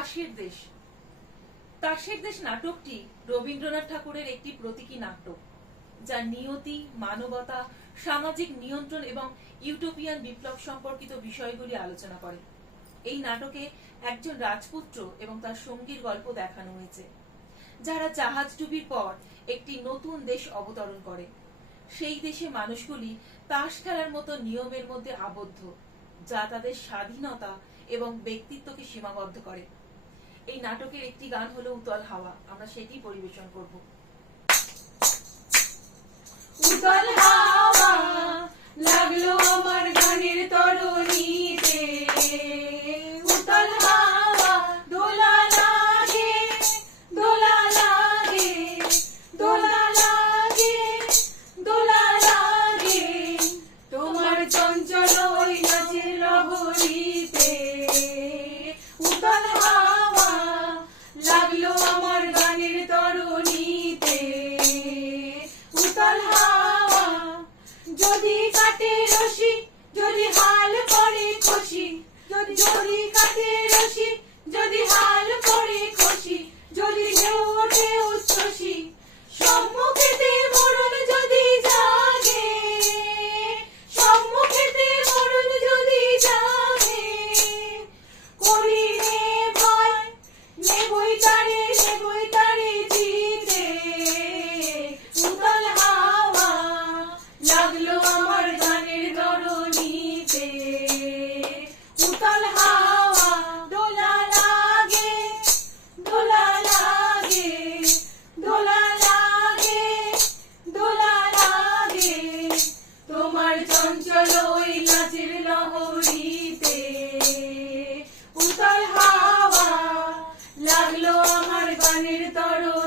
তাসের দেশ। তাসের দেশ নাটকটি রবীন্দ্রনাথ ঠাকুরের একটি প্রতীকী নাটক যা নিয়তি, মানবতা, সামাজিক নিয়ন্ত্রণ এবং ইউটোপিয়ান বিপ্লব সম্পর্কিত বিষয়গুলি আলোচনা করে। এই নাটকে একজন রাজপুত্র এবং তার সঙ্গীর গল্প দেখানো হয়েছে, যারা জাহাজ ডুবির পর একটি নতুন দেশ অবতরণ করে। সেই দেশে মানুষগুলি তাস খেলার মতো নিয়মের মধ্যে আবদ্ধ, যা তাদের স্বাধীনতা এবং ব্যক্তিত্বকে সীমাবদ্ধ করে। এই নাটকের একটি গান হলো উতল হাওয়া। আমরা সেটি পরিবেশন করব। যদি কাটে রশি যদি হাল করে খুশি উতল হাওয়া